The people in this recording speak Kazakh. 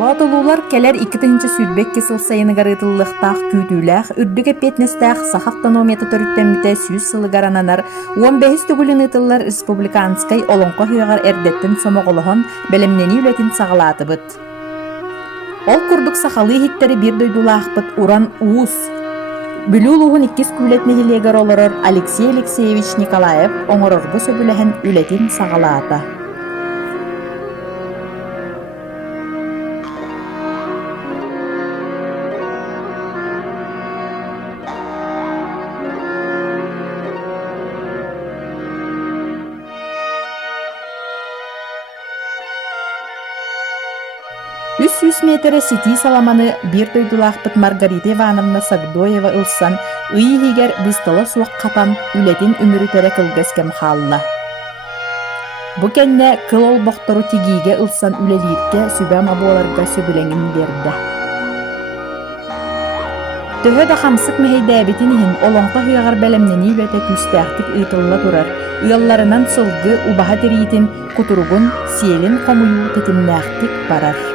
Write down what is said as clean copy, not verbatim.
Батылуулар келер 2-нче сүрбек кесыл сайыны гарытыллыктах күтүлэх үрдүгө петнестах сахактономета төрүттемите сүз сылыгарананар 15 түгүлүн ытыллар республиканскай олонко хыягар эрдеттен сомоголохон белемнени үлетин сагалаатыбыт. Ол курдук сахалы хиттери бир дойдулаахпыт уран уус. Бүлүүлугун 2 күлет нехилегер олорор Алексей Алексеевич Николаев оңороргу сөбүлэхен үлетин сагалаата. Үс 100 метре сети саламаны бир дойдулаахпыт Маргарита Ивановна Сагдоева ылсан ыйыхигер быстала суак катан үлетин үмүрүтере кылгескем хаалла. Бу кенне кыл олбоктору тигиге ылсан үлелиирке сүбәм абуоларга сөбүлеңин берди. Төһө да хамсык мехейдәбитин иһин олонко хыягар белемнени үлете күстәхтик ыйтылла турар. Ыялларынан сылгы убаха теритин кутуругун сиелин комуйу тетимнәхтик барар.